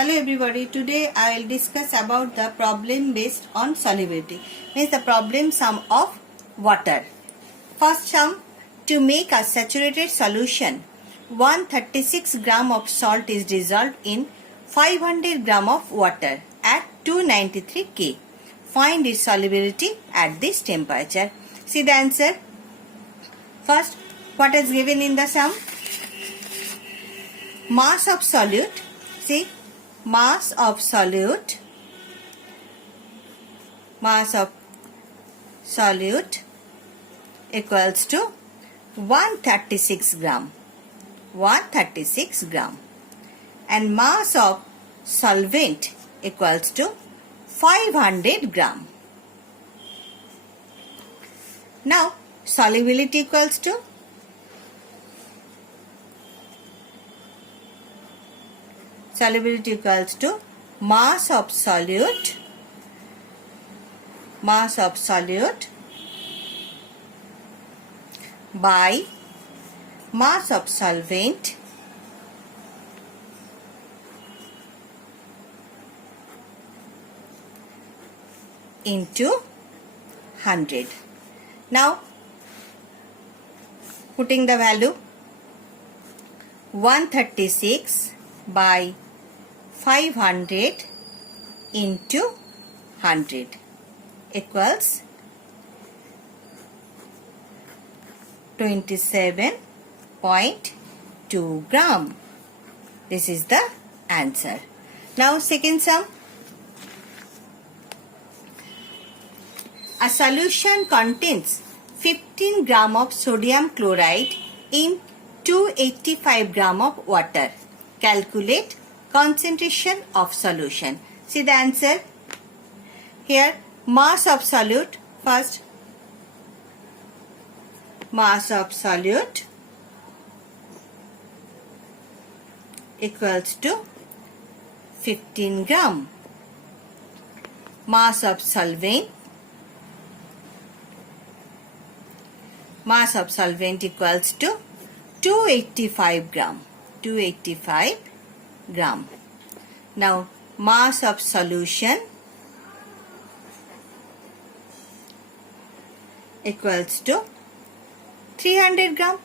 Hello everybody, today I will discuss about the problem based on solubility, means the problem sum of water. First sum, to make a saturated solution, 136 gram of salt is dissolved in 500 gram of water at 293 K. Find its solubility at this temperature. See the answer. First, what is given in the sum? Mass of solute, see, mass of solute equals to 136 gram and mass of solvent equals to 500 gram. Now solubility equals to mass of solute by mass of solvent into 100. Now putting the value 136 by 500 into 100 equals 27.2 gram. This is the answer. Now second sum. A solution contains 15 gram of sodium chloride in 285 gram of water. Calculate concentration of solution. See the answer. Here mass of solute, first mass of solute equals to 15 gram. Mass of solvent equals to 285 gram. Now mass of solution equals to 300 gram.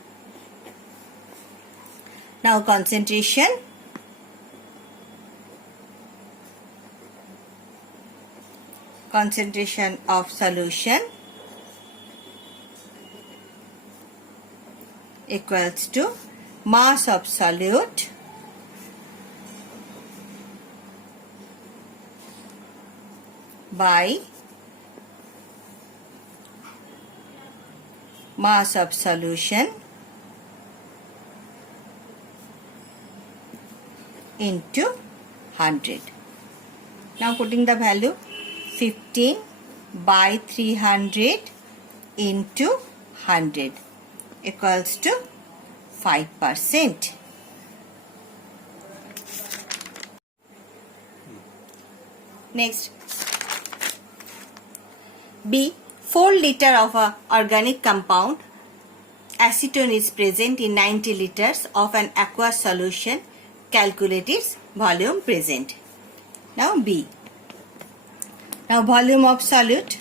Now concentration of solution equals to mass of solute by mass of solution into 100. Now putting the value 15 by 300 into 100 equals to 5%. Next, B. 4 liter of a organic compound acetone is present in 90 liters of an aqueous solution. Calculate its volume present. Now B. Now volume of solute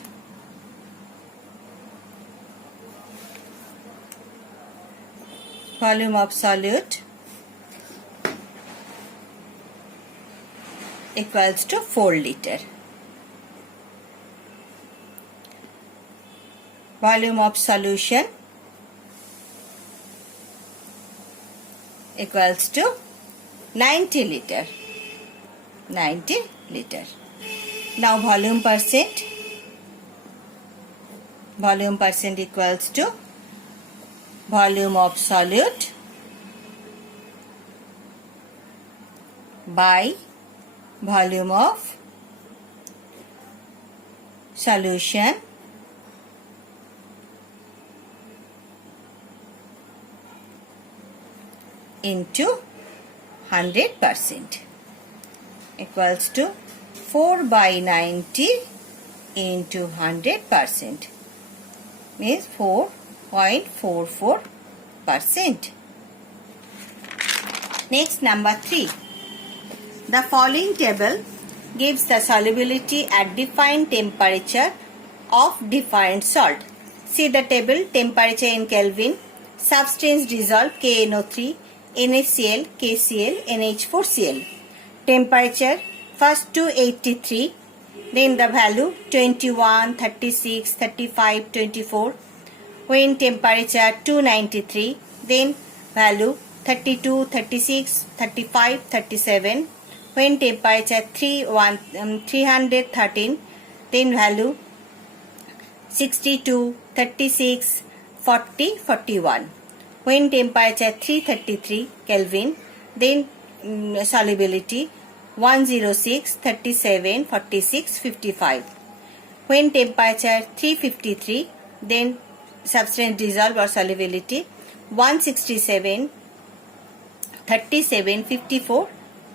equals to 4 liter. Volume of solution equals to 90 liter. Now volume percent equals to volume of solute by volume of solution into 100% equals to 4 by 90 into 100% means 4.44%. Next, number 3. The following table gives the solubility at defined temperature of different salt. See the table: temperature in Kelvin, substance dissolved KNO3, NaCl, KCl, NH4Cl. Temperature first 283, then the value 21, 36, 35, 24. When temperature 293, then value 32, 36, 35, 37. When temperature 313, then value 62, 36, 40, 41. When temperature 333 Kelvin, then solubility 106, 37, 46, 55. When temperature 353, then substance dissolved or solubility 167, 37, 54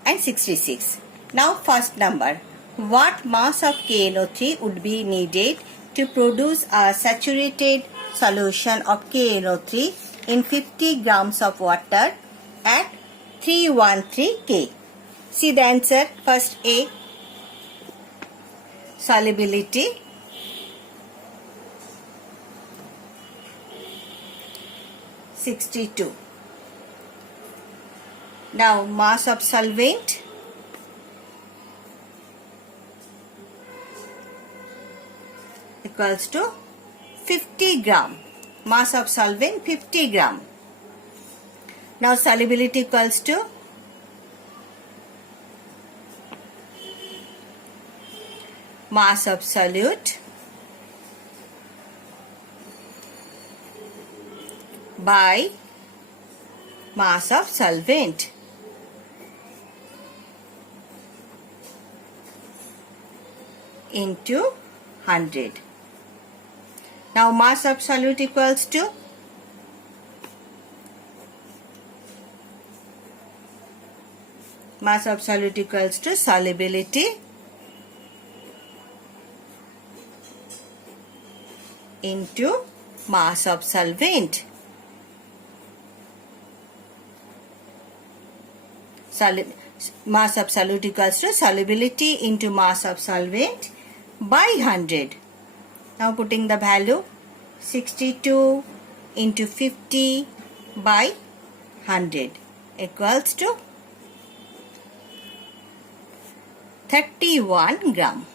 and 66. Now first number. What mass of KNO3 would be needed to produce a saturated solution of KNO3 in 50 grams of water at 313 K? See the answer. First A, solubility. (62). Now mass of solvent equals to 50 gram. Mass of solvent 50 gram. Now solubility equals to mass of solute by mass of solvent. Into 100. Now mass of solute equals to solubility into mass of solvent. Mass of solute equals to solubility into mass of solvent by 100. Now putting the value 62 into 50 by 100 equals to 31 gram.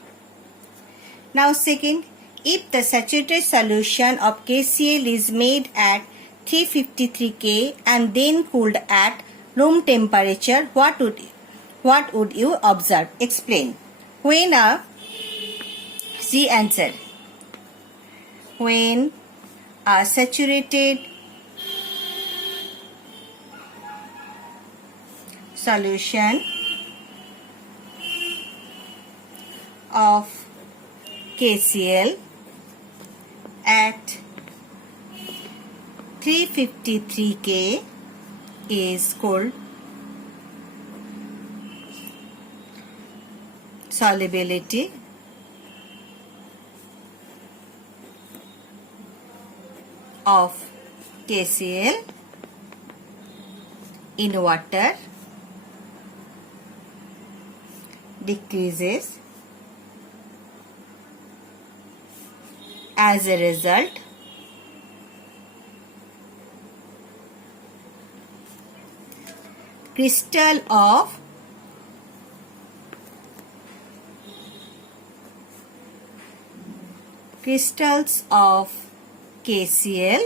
Now second, if the saturated solution of KCl is made at 353 K and then cooled at room temperature, what would you observe? Explain. When a C answer. When a saturated solution of KCl at 353 K is called solubility of KCl in water decreases. As a result, crystals of KCl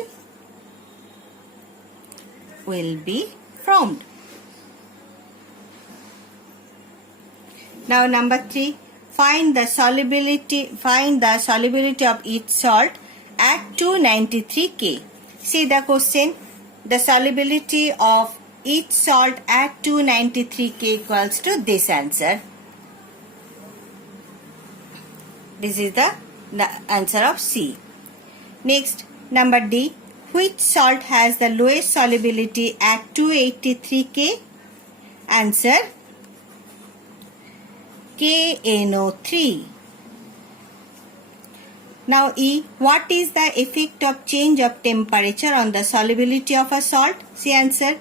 will be formed. Now number 3, find the solubility of each salt at 293 K. See the question. The solubility of each salt at 293 K equals to this answer. This is the answer of C. Next, number D. Which salt has the lowest solubility at 283 K? Answer KNO3. Now E. What is the effect of change of temperature on the solubility of a salt? See answer.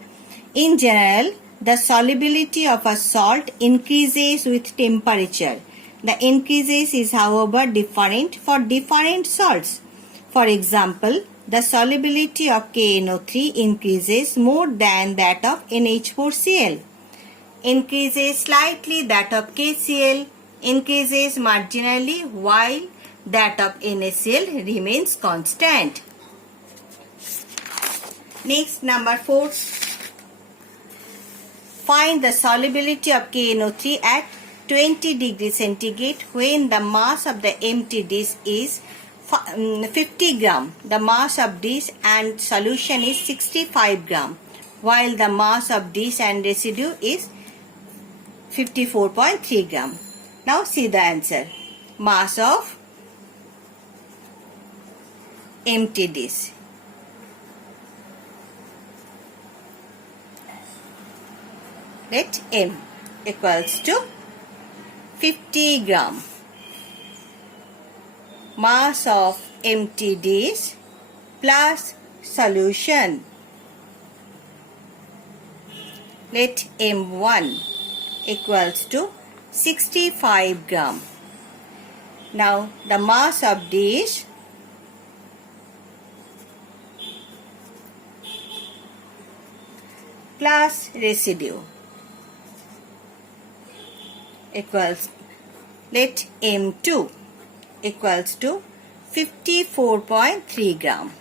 In general, the solubility of a salt increases with temperature. The increases is however different for different salts. For example, the solubility of KNO3 increases more than that of NH4Cl. Increases slightly that of KCl, increases marginally while that of NaCl remains constant. Next, number 4. Find the solubility of KNO3 at 20 degrees centigrade when the mass of the empty dish is 50 gram. The mass of dish and solution is 65 gram, while the mass of dish and residue is 54.3 gram. Now see the answer. Mass of empty dish. Let M equals to 50 gram. Mass of empty dish plus solution. Let M1 equals to 65 gram. Now the mass of dish plus residue equals, let M2 equals to 54.3 gram.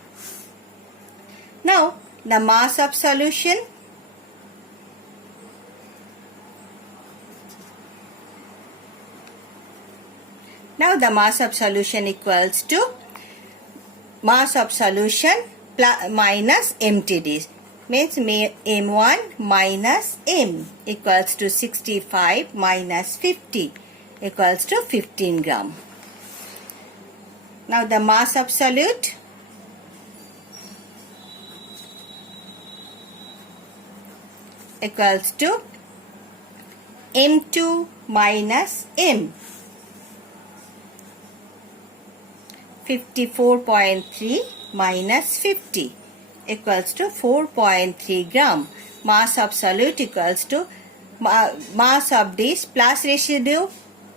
Now the mass of solution equals to mass of solution plus minus empty dish. Means M1 minus M equals to 65 minus 50 equals to 15 gram. Now the mass of solute equals to M2 minus M. 54.3 minus 50 equals to 4.3 gram. Mass of solute equals to mass of dish plus residue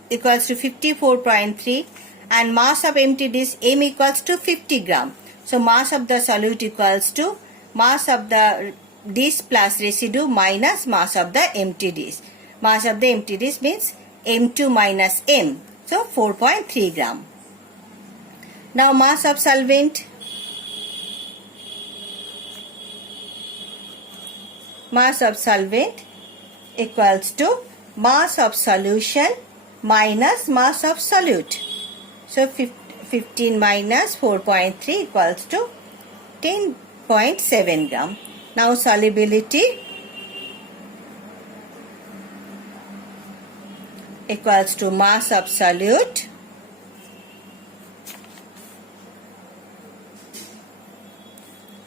equals to 54.3 and mass of empty dish M equals to 50 gram. So mass of the solute equals to mass of the dish plus residue minus mass of the empty dish. Mass of the empty dish means M2 minus M. So 4.3 gram. Now mass of solvent. Mass of solvent equals to mass of solution minus mass of solute. So 15 minus 4.3 equals to 10.7 gram. Now solubility equals to mass of solute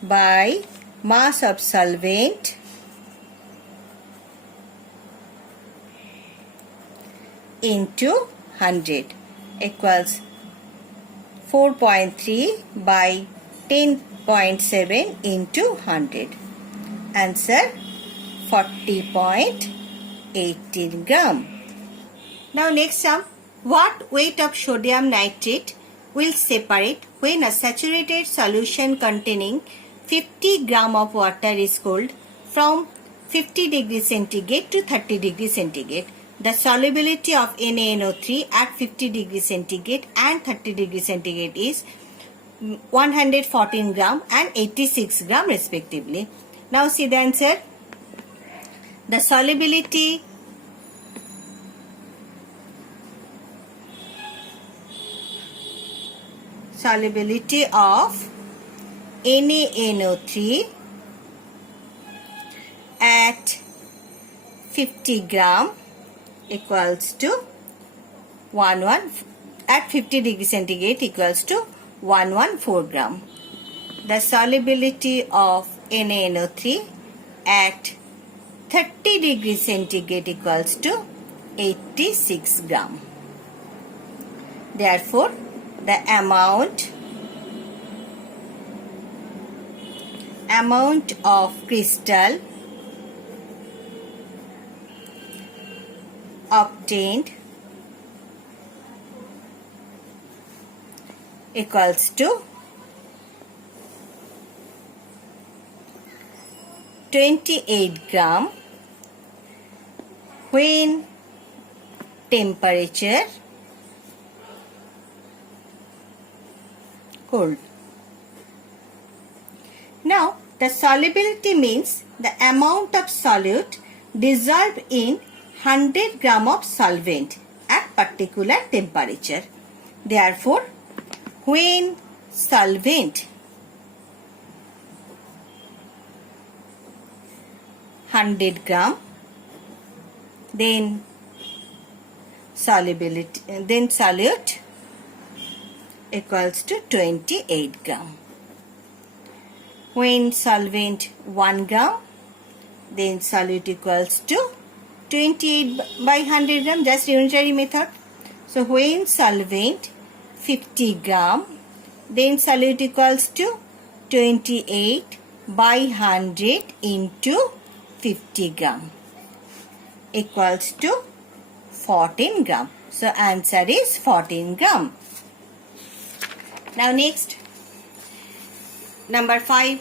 by mass of solvent into 100 equals 4.3 by 10.7 into 100. Answer 40.18 gram. Now next sum. What weight of sodium nitrate will separate when a saturated solution containing 50 gram of water is cooled from 50 degrees centigrade to 30 degrees centigrade? The solubility of NaNO3 at 50 degrees centigrade and 30 degrees centigrade is 114 gram and 86 gram respectively. Now see the answer. The solubility of NaNO3 at 50 gram equals to 50 degree centigrade equals to 114 gram. The solubility of NaNO3 at 30 degree centigrade equals to 86 gram. Therefore, the amount of crystal obtained equals to 28 gram when temperature cold. Now the solubility means the amount of solute dissolved in 100 gram of solvent at particular temperature. Therefore, when solvent 100 gram, then solute equals to 28 gram. When solvent 1 gram, then solute equals to 28 by 100 gram, just unitary method. So when solvent 50 gram, then solute equals to 28 by 100 into 50 gram equals to 14 gram. So answer is 14 gram. Now next, number 5.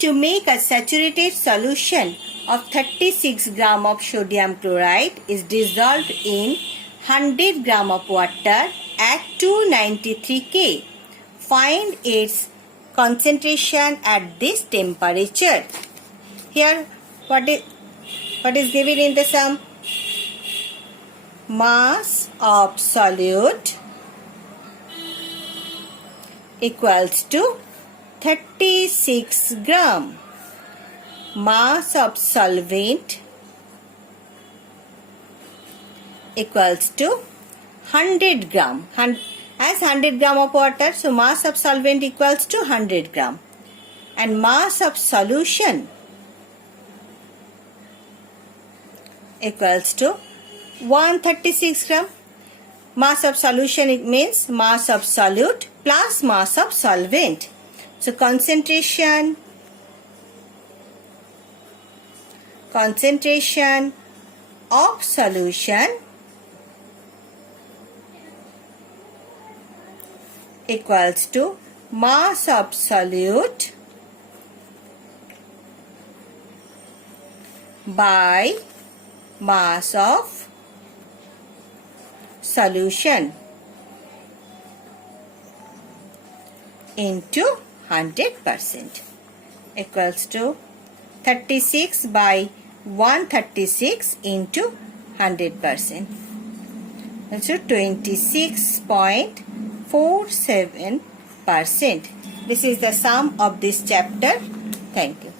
To make a saturated solution of 36 gram of sodium chloride is dissolved in 100 gram of water at 293 K. Find its concentration at this temperature. Here what is given in the sum? Mass of solute equals to 36 gram. Mass of solvent equals to 100 gram. As 100 gram of water, so mass of solvent equals to 100 gram. And mass of solution equals to 136 gram. Mass of solution, it means mass of solute plus mass of solvent. So concentration of solution equals to mass of solute by mass of solution into 100% equals to 36 by 136 into 100%. So 26.47%. This is the sum of this chapter. Thank you.